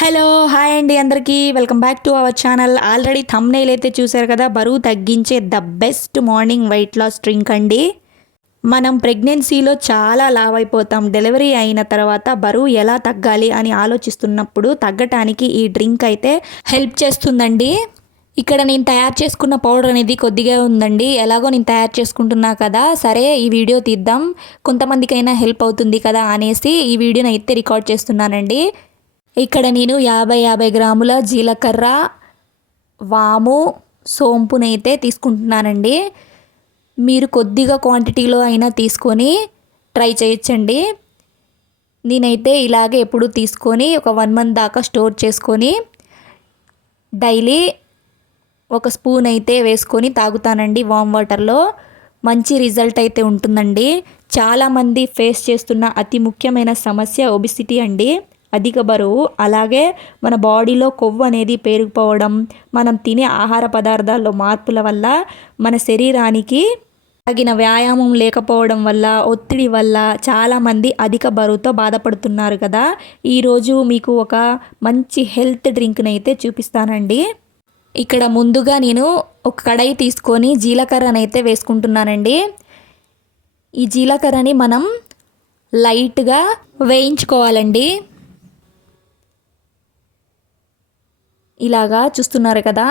Hello hi అండి అందరికీ welcome back to our channel. Already thumbnail అయితే చూసారు కదా, బరువు తగ్గించే the best morning weight loss drink అండి. మనం ప్రెగ్నెన్సీలో చాలా లావ్ అయిపోతాం. డెలివరీ అయిన తర్వాత బరువు ఎలా తగ్గాలి అని ఆలోచిస్తున్నప్పుడు తగ్గటానికి ఈ డ్రింక్ అయితే హెల్ప్ చేస్తుందండి. ఇక్కడ నేను తయారు చేసుకున్న పౌడర్ అనేది కొద్దిగా ఉందండి. ఎలాగో నేను తయారు చేసుకుంటున్నా కదా, సరే ఈ వీడియో తీద్దాం, కొంతమందికైనా హెల్ప్ అవుతుంది కదా అనేసి ఈ వీడియోని అయితే రికార్డ్ చేస్తున్నానండి. ఇక్కడ నేను 50 గ్రాముల జీలకర్ర, వాము, సోంపునైతే తీసుకుంటున్నానండి. మీరు కొద్దిగా క్వాంటిటీలో అయినా తీసుకొని ట్రై చేయొచ్చండి. నేనైతే ఇలాగే ఎప్పుడు తీసుకొని ఒక 1 మంత్ దాకా స్టోర్ చేసుకొని డైలీ ఒక స్పూన్ అయితే వేసుకొని తాగుతానండి వామ్ వాటర్లో. మంచి రిజల్ట్ అయితే ఉంటుందండి. చాలామంది ఫేస్ చేస్తున్న అతి ముఖ్యమైన సమస్య ఒబిసిటీ అండి, అధిక బరువు. అలాగే మన బాడీలో కొవ్వు అనేది పేరుకుపోవడం, మనం తినే ఆహార పదార్థాల్లో మార్పుల వల్ల మన శరీరానికి తగిన వ్యాయామం లేకపోవడం వల్ల, ఒత్తిడి వల్ల చాలామంది అధిక బరువుతో బాధపడుతున్నారు కదా. ఈరోజు మీకు ఒక మంచి హెల్త్ డ్రింక్ని అయితే చూపిస్తానండి. ఇక్కడ ముందుగా నేను ఒక కడాయి తీసుకొని జీలకర్రనైతే వేసుకుంటున్నానండి. ఈ జీలకర్రని మనం లైట్గా వేయించుకోవాలండి. ఇలాగా చూస్తున్నారు కదా,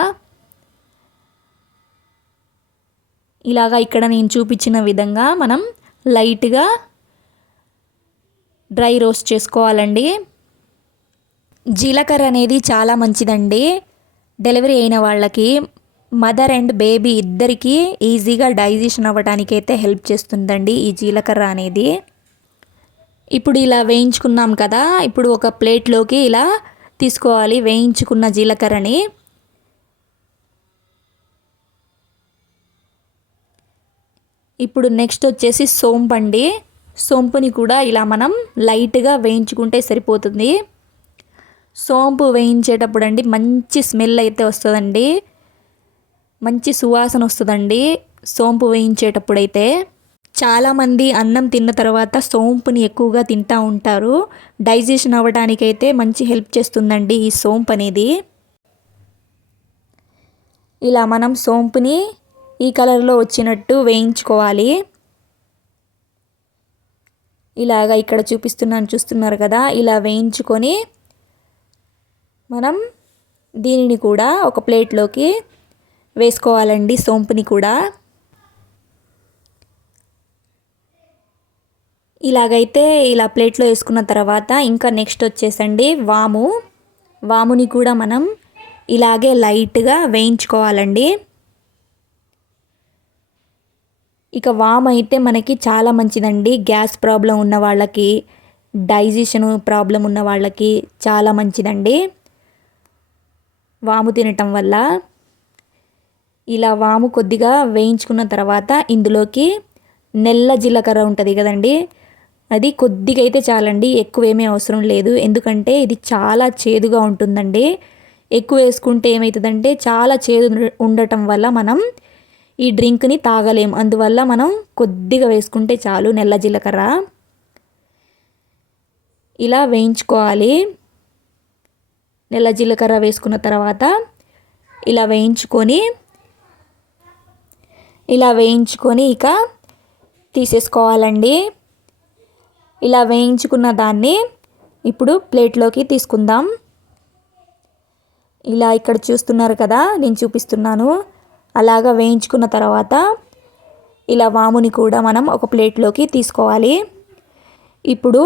ఇలాగా ఇక్కడ నేను చూపించిన విధంగా మనం లైట్గా డ్రై రోస్ట్ చేసుకోవాలండి. జీలకర్ర అనేది చాలా మంచిదండి. డెలివరీ అయిన వాళ్ళకి, మదర్ అండ్ బేబీ ఇద్దరికీ ఈజీగా డైజెషన్ అవ్వడానికి అయితే హెల్ప్ చేస్తుందండి ఈ జీలకర్ర అనేది. ఇప్పుడు ఇలా వేయించుకున్నాం కదా, ఇప్పుడు ఒక ప్లేట్లోకి ఇలా తీసుకోవాలి వేయించుకున్న జీలకర్రని. ఇప్పుడు నెక్స్ట్ వచ్చేసి సోంపు అండి. సోంపుని కూడా ఇలా మనం లైట్గా వేయించుకుంటే సరిపోతుంది. సోంపు వేయించేటప్పుడు అండి మంచి స్మెల్ అయితే వస్తుందండి, మంచి సువాసన వస్తుందండి సోంపు వేయించేటప్పుడు అయితే. చాలామంది అన్నం తిన్న తర్వాత సోంపుని ఎక్కువగా తింటూ ఉంటారు. డైజెషన్ అవ్వడానికైతే మంచి హెల్ప్ చేస్తుందండి ఈ సోంపు అనేది. ఇలా మనం సోంపుని ఈ కలర్లో వచ్చినట్టు వేయించుకోవాలి. ఇలాగా ఇక్కడ చూస్తున్నారు కదా, ఇలా వేయించుకొని మనం దీనిని కూడా ఒక ప్లేట్లోకి వేసుకోవాలండి, సోంపుని కూడా. ఇలాగైతే ఇలా ప్లేట్లో వేసుకున్న తర్వాత ఇంకా నెక్స్ట్ వచ్చేసండి వాముని కూడా మనం ఇలాగే లైట్గా వేయించుకోవాలండి. ఇక వాము అయితే మనకి చాలా మంచిదండి. గ్యాస్ ప్రాబ్లం ఉన్న వాళ్ళకి, డైజెషన్ ప్రాబ్లం ఉన్న వాళ్ళకి చాలా మంచిదండి వాము తినటం వల్ల. ఇలా వాము కొద్దిగా వేయించుకున్న తర్వాత ఇందులోకి నల్ల జీలకర్ర ఉంటుంది కదండి, అది కొద్దిగా అయితే చాలండి, ఎక్కువేమీ అవసరం లేదు. ఎందుకంటే ఇది చాలా చేదుగా ఉంటుందండి. ఎక్కువ వేసుకుంటే ఏమవుతుందంటే చాలా చేదు ఉండటం వల్ల మనం ఈ డ్రింక్ని తాగలేం. అందువల్ల మనం కొద్దిగా వేసుకుంటే చాలు నల్ల జీలకర్ర. ఇలా వేయించుకోవాలి. నల్ల జీలకర్ర వేసుకున్న తర్వాత ఇలా వేయించుకొని ఇక తీసేసుకోవాలండి. ఇలా వేయించుకున్న దాన్ని ఇప్పుడు ప్లేట్లోకి తీసుకుందాం. ఇలా ఇక్కడ చూస్తున్నారు కదా, నేను చూపిస్తున్నాను. అలాగా వేయించుకున్న తర్వాత ఇలా వాముని కూడా మనం ఒక ప్లేట్లోకి తీసుకోవాలి. ఇప్పుడు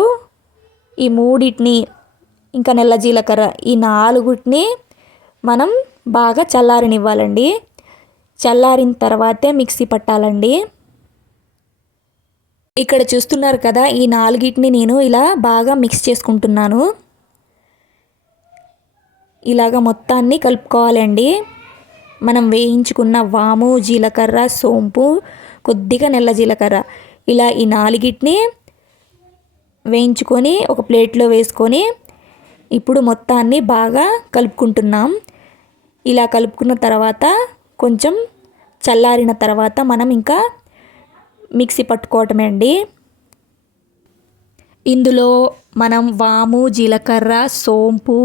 ఈ మూడింటిని, ఇంకా నల్ల జీలకర్ర, ఈ నాలుగుటిని మనం బాగా చల్లారనివ్వాలండి. చల్లారిన తర్వాతే మిక్సీ పట్టాలండి. ఇక్కడ చూస్తున్నారు కదా, ఈ నాలుగిటిని నేను ఇలా బాగా మిక్స్ చేసుకుంటున్నాను. ఇలాగ మొత్తాన్ని కలుపుకోవాలండి. మనం వేయించుకున్న వాము, జీలకర్ర, సోంపు, కొద్దిగా నల్ల జీలకర్ర, ఇలా ఈ నాలుగిటిని వేయించుకొని ఒక ప్లేట్లో వేసుకొని ఇప్పుడు మొత్తాన్ని బాగా కలుపుకుంటున్నాం. ఇలా కలుపుకున్న తర్వాత కొంచెం చల్లారిన తర్వాత మనం ఇంకా మిక్సీ పట్టుకోవటమే అండి. ఇందులో మనం వాము, జీలకర్ర, సోంపు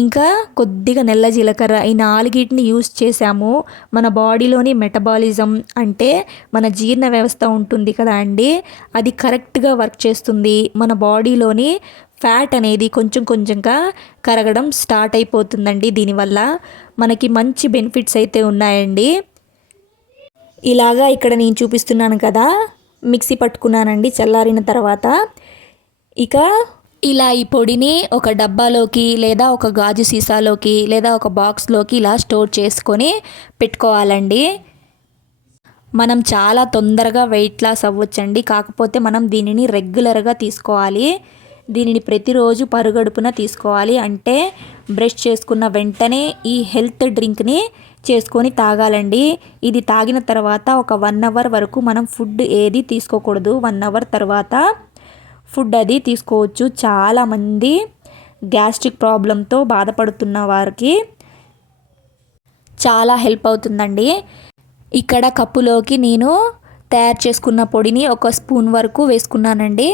ఇంకా కొద్దిగా నల్ల జీలకర్ర ఈ 4ని యూస్ చేసాము. మన బాడీలోని మెటబాలిజం అంటే మన జీర్ణ వ్యవస్థ ఉంటుంది కదా అండి, అది కరెక్ట్గా వర్క్ చేస్తుంది. మన బాడీలోని ఫ్యాట్ అనేది కొంచెం కొంచెంగా కరగడం స్టార్ట్ అయిపోతుందండి. దీనివల్ల మనకి మంచి బెనిఫిట్స్ అయితే ఉన్నాయండి. ఇలాగా ఇక్కడ నేను చూపిస్తున్నాను కదా, మిక్సీ పట్టుకున్నానండి చల్లారిన తర్వాత. ఇక ఇలా ఈ పొడిని ఒక డబ్బాలోకి లేదా ఒక గాజు సీసాలోకి లేదా ఒక బాక్స్లోకి ఇలా స్టోర్ చేసుకొని పెట్టుకోవాలండి. మనం చాలా తొందరగా వెయిట్ లాస్ అవ్వచ్చండి. కాకపోతే మనం దీనిని రెగ్యులర్గా తీసుకోవాలి. దీనిని ప్రతిరోజు పరుగడుపున తీసుకోవాలి. అంటే బ్రష్ చేసుకున్న వెంటనే ఈ హెల్త్ డ్రింక్ని చేసుకొని తాగాలండి. ఇది తాగిన తర్వాత ఒక 1 అవర్ వరకు మనం ఫుడ్ ఏది తీసుకోకూడదు. 1 అవర్ తర్వాత ఫుడ్ అది తీసుకోవచ్చు. చాలామంది గ్యాస్ట్రిక్ ప్రాబ్లంతో బాధపడుతున్న వారికి చాలా హెల్ప్ అవుతుందండి. ఇక్కడ కప్పులోకి నేను తయారు చేసుకున్న పొడిని 1 స్పూన్ వరకు వేసుకున్నానండి.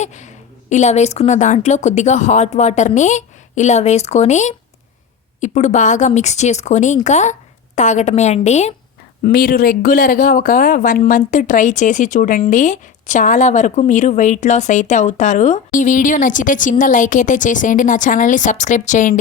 ఇలా వేసుకున్న దాంట్లో కొద్దిగా హాట్ వాటర్ని ఇలా వేసుకొని ఇప్పుడు బాగా మిక్స్ చేసుకొని ఇంకా తాగటమే అండి. మీరు రెగ్యులర్గా ఒక 1 మంత్ ట్రై చేసి చూడండి. చాలా వరకు మీరు వెయిట్ లాస్ అయితే అవుతారు. ఈ వీడియో నచ్చితే చిన్న లైక్ అయితే చేసేయండి. నా ఛానల్ని సబ్స్క్రైబ్ చేయండి.